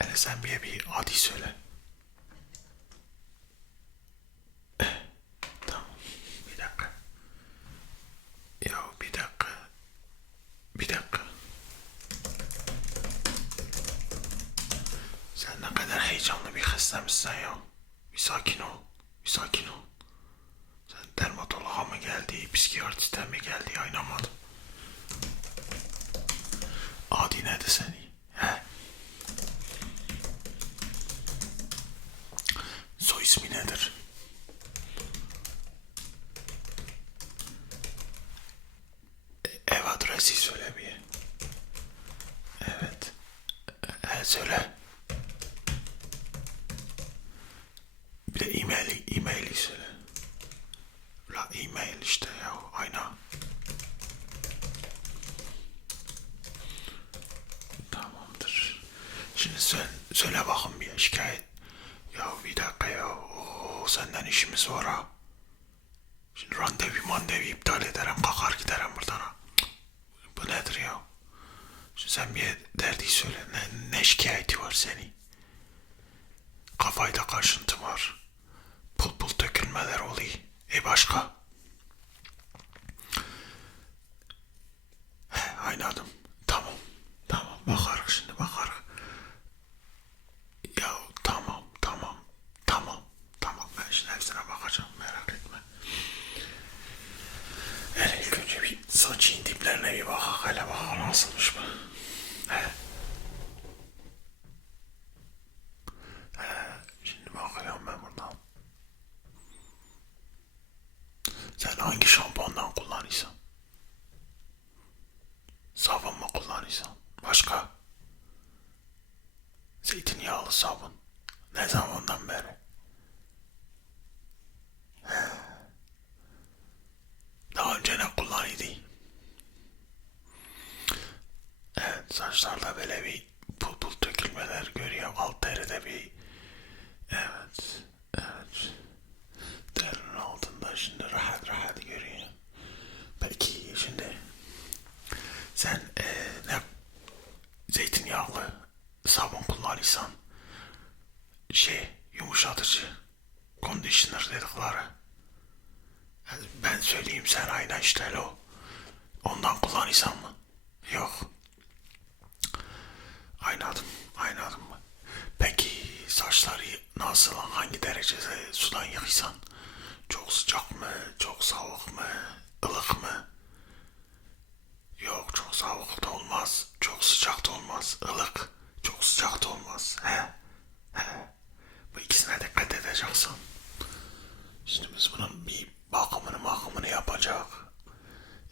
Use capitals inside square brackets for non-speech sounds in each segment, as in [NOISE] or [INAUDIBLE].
Yani sen bile bir adi söyle. [CLEARS THROAT] Tamam. Bir dakika. Ya bir dakika. Bir dakika. Sen ne kadar heyecanlı bir hasta ya? Bir sakin ol. Bir sakin ol. Sen dermatoloğa mı geldi, psikiyatriste mi geldi anlamadım. Adi ne de seni? He? Soy ismi nedir? E- Ev adresi söyle bir. Evet. E, söyle. Bir de e-mail, e-maili söyle. La e-mail işte ya, ayna. Tamamdır. Şimdi sen söyle bakın bir şikayet. Ya bir dakika ya, Oo, senden işimiz var ha. Şimdi randevu mandevu iptal ederim, kalkar giderim buradan ha. Bu nedir ya? Şimdi sen bir derdi söyle, ne, ne şikayeti var senin? Kafayda kaşıntı var. Pul pul dökülmeler oluyor. E başka? He, aynadım. Tamam. Tamam. Bakarız şimdi bakarız. Ya tamam tamam. Tamam. Tamam ben şimdi hepsine bakacağım merak etme. Hele ilk saçın diplerine bir bakak hele bakalım nasılmış bu. He. Şimdi bakıyorum ben buradan. Sen hangi şampuandan kullanıyorsun? Sabun mu kullanıyorsun? Başka? Zeytinyağlı sabun. Ne zamandan beri? He. Daha önce ne kullanıyordun? Evet saçlarda böyle bir pul pul dökülmeler görüyorum. Alt deride bir Evet, evet. Derinin altında şimdi rahat rahat görüyor. Peki şimdi sen eee, ne zeytinyağlı sabun kullanırsan şey yumuşatıcı conditioner dedikleri ben söyleyeyim sen aynen işte o ondan kullanırsan mı? Yok. Aynadım, aynadım? Peki saçları nasıl, hangi derecede sudan yıkaysan? Çok sıcak mı, çok soğuk mu, ılık mı? Yok çok soğuk da olmaz, çok sıcak da olmaz, ılık, çok sıcak da olmaz. He, he. Bu ikisine dikkat edeceksin. Şimdi biz bunun bir bakımını bakımını yapacak.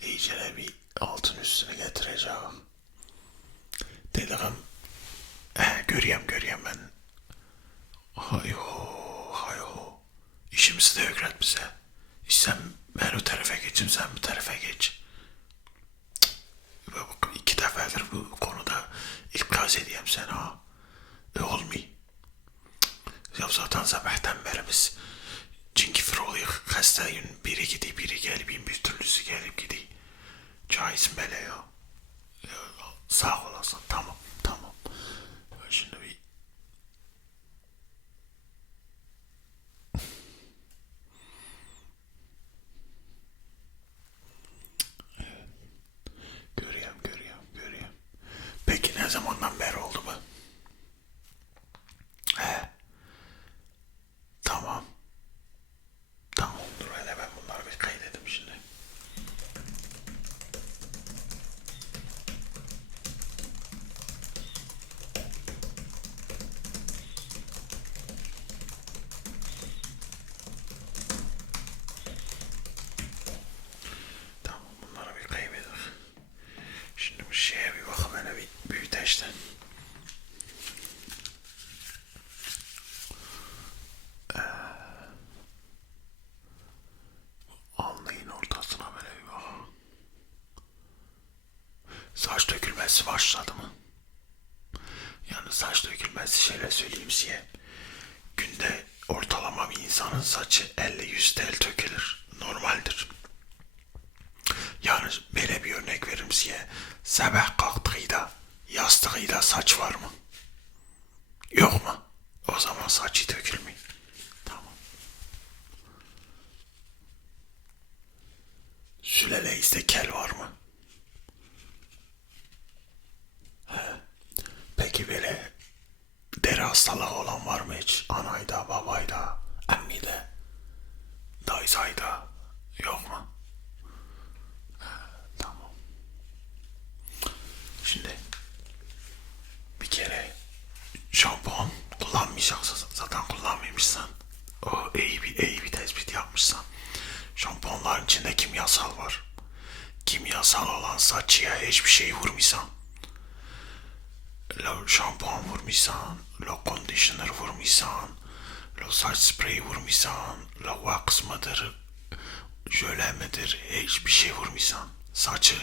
İyice bir altın üstüne getirecek. Dediğim He, görüyorum görüyorum ben. Hayho hayho. İşimizi de öğret bize. İşsem ben o tarafa geçeyim sen bu tarafa geç. Cık. Bak iki defadır bu konuda ikaz edeyim sen ha. E olmuyor. Ya zaten sabahtan beri biz cinkifir oluyor. Hastayım biri gidiyor biri gelip bir türlüsü gelip gidiyor. Caizim böyle ya. Sağ olasın tamam tamam. Şimdi bir Görüyorum, görüyorum, görüyorum. Peki ne zamandan beri oldu bu? He. Tamam. Tamam, dur hele ben bunları bir kaydedim şimdi. Tamam, bunları bir kaybedelim. Şimdi bu şeye bir bakalım hele bir büyüteçten. Alnının ortasına böyle bir bak. Saç dökülmesi başladı mı? Yani saç dökülmesi şöyle söyleyeyim size. Günde ortalama bir insanın saçı 50-100 tel dökülür. Normaldir. Yani böyle bir örnek veririm size. Sabah kalktığıyla yastığıyla saç var mı? Yok mu? O zaman saçı dökülmüyor. hastalığı olan var mı hiç? Anayda, babayda, emmide, dayzayda yok mu? Tamam. Şimdi bir kere şampuan kullanmayacaksın. Zaten kullanmamışsan o iyi bir, iyi bir tespit yapmışsan şampuanların içinde kimyasal var. Kimyasal olan saçıya hiçbir şey vurmaysan şampuan vurmuşsan la conditioner vurmuşsan, la saç spreyi vurmuşsan, la wax mıdır, jöle midir, hiçbir şey vurmuşsan. Saçı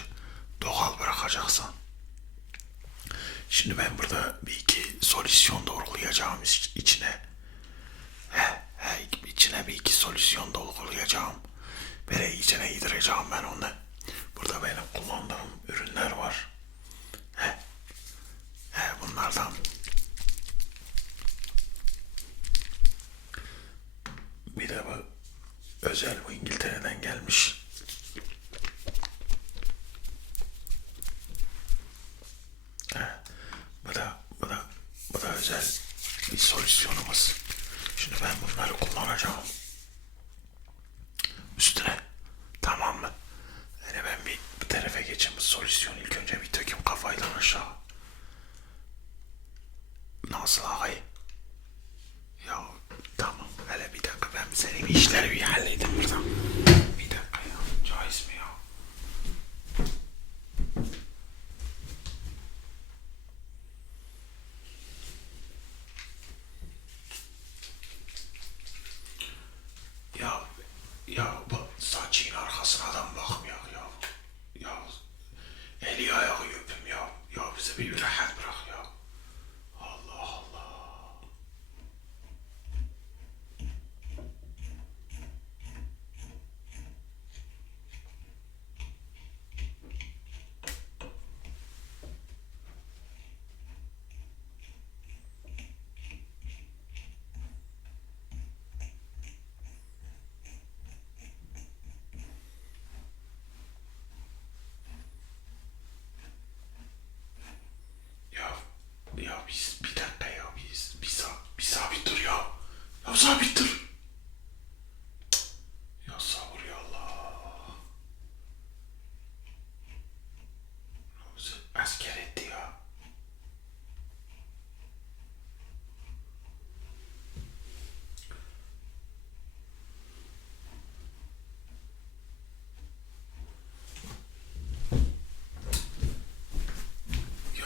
doğal bırakacaksın. Şimdi ben burada bir iki solüsyon doğrulayacağım iç- içine. He, he, içine bir iki solüsyon dolgulayacağım. Böyle içine yedireceğim ben onu. Burada benim kullandığım ürünler var. He, he bunlardan bir de bu özel bu İngiltere'den gelmiş. He, bu da bu da özel bir solüsyonumuz. Şimdi ben bunları kullanacağım. Üstüne tamam mı? Yani ben bir bu tarafa geçeyim bu solüsyonu ilk önce bir döküm kafayla aşağı. Nasıl ağay? Ya tamam hele bir dakika ben seni bir işleri bir halledeyim buradan. Bir dakika ya caiz mi ya? Ya ya bu saçın arkasına da mı bakmıyor ya? Ya eli ayağı öpüm ya. Ya bize bir rahat bırak ya. Allah Allah. Ya ya biz bir dakika ya biz bir, sa bir sabit dur ya. Ya sabit dur. Cık. Ya sabır ya Allah. Ya bizi asker etti ya. Ya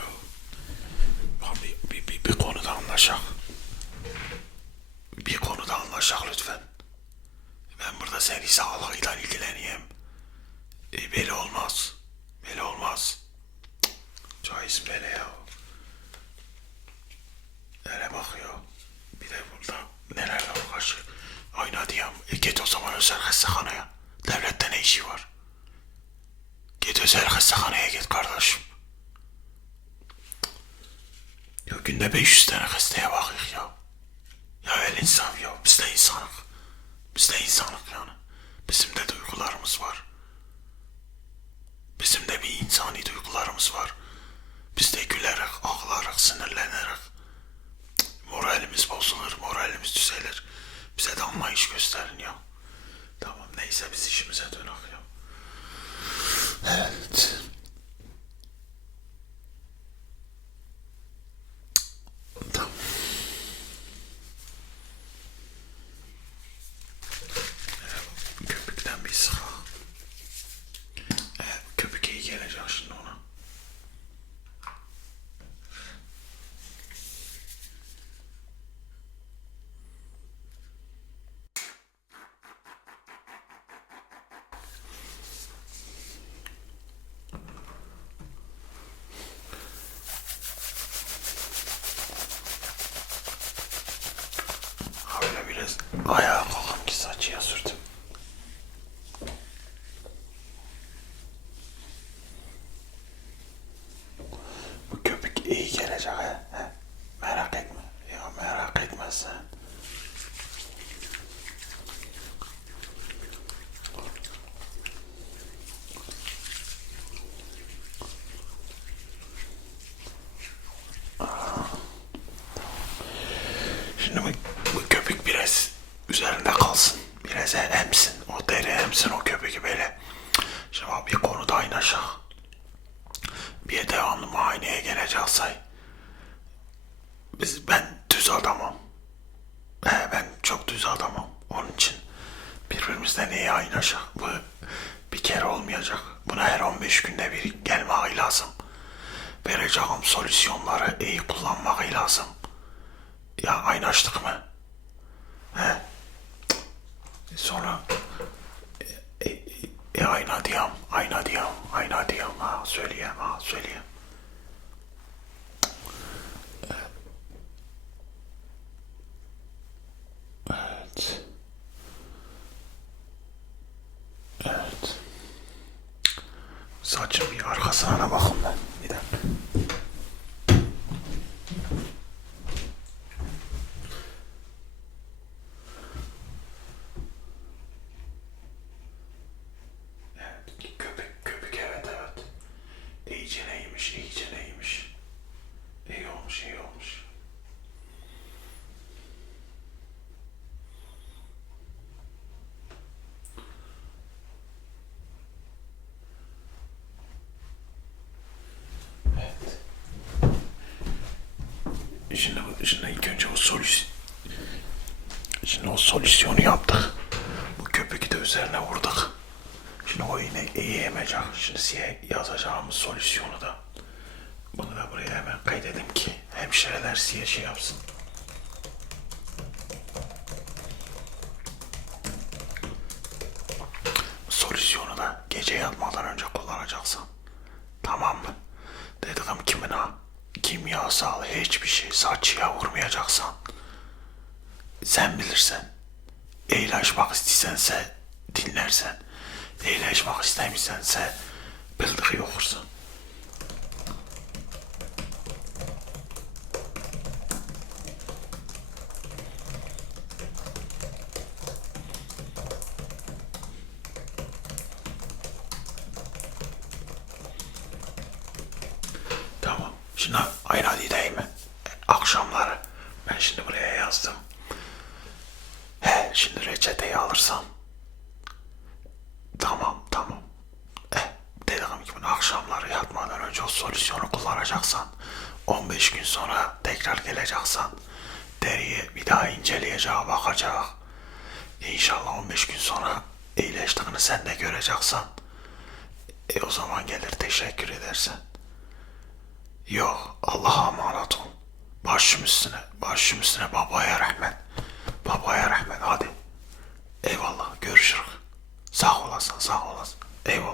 Abi bir, bir, bir konuda anlaşak. Bir konuda anlaşak lütfen. Ben burada senin sağlığıyla ilgileneyim. E, böyle olmaz. Böyle olmaz. Caiz böyle ya. Nereye bakıyor? Bir de burada nelerle uğraşıyor. Ayna diyem. E git o zaman özel hastahaneye. Devlette ne işi var? Git özel hastahaneye git kardeşim. Ya günde 500 tane hastaya bakıyor ya. Ya el insan ya. Biz de insanık. Biz de insanık yani. Bizim de duygularımız var. Bizim de bir insani duygularımız var. Biz de gülerek, ağlayarak, sinirlenerek. Moralimiz bozulur, moralimiz düzelir. Bize de anlayış gösterin ya. Tamam neyse biz işimize dönelim ya. Evet. Tamam. Ee, Köpükten bir sıra. Ee, köpük iyi gelecek şimdi ona. Ha Öyle biraz ayağa kalkıp ki saçıya sürdüm. Bu köpük iyi gelecek he. Merak etme. Ya merak etme sen. Şimdi bu, bu köpük biraz üzerinde kalsın. Biraz emsin. O deri emsin o köpüğü böyle. Şimdi bir konuda aynaşak. Bir devamlı muayeneye gelecek say. Biz, ben düz adamım. He, ben çok düz adamım. Onun için birbirimizden iyi aynaşak. Bu Bir kere olmayacak. Buna her 15 günde bir gelmek lazım. Vereceğim solüsyonları iyi kullanmak lazım. Ya aynaştık mı? He? Cık. Sonra e, e, e, ayna diyorum, ayna diyorum, ayna diyorum. Ha söyleyeyim, ha söyleyeyim. Evet. Evet. Saçım bir arkasına bakın ben. Bir dakika. Evet, köpük köpük evet evet. İyice neymiş, iyice neymiş. İyi olmuş, iyi olmuş. Evet. Şimdi, şimdi ilk önce o solüsyon Şimdi o solüsyonu yaptık. Bu köpüğü de üzerine vurduk. Şimdi o yine iyi emecek. Şimdi size yazacağımız solüsyonu da bunu da buraya hemen kaydedim ki hemşireler size şey yapsın. Solüsyonu da gece yatmadan önce kullanacaksın. Tamam mı? Dedim kimine? Kimyasal hiçbir şey saçıya vurmayacaksan. Sen bilirsen. Eğleşmek istiyorsansa dinlersen. Eğleşmek istemiyorsansa bildiği okursun. Tamam. Şimdi aynı mi? Akşamları. Ben şimdi buraya yazdım. He, şimdi reçeteyi alırsan. Tamam, tamam. Eh, dedim ki bunu akşamları yatmadan önce o solüsyonu kullanacaksan, 15 gün sonra tekrar geleceksen, deriye bir daha inceleyeceğe bakacak. İnşallah 15 gün sonra iyileştiğini sen de göreceksen, e o zaman gelir teşekkür edersen. Yok, Allah'a emanet ol. Başım üstüne, başım üstüne babaya rahmet. Babaya rahmet, hadi. Eyvallah, görüşürüz. Sağ olasın, sağ olasın. Eyvallah.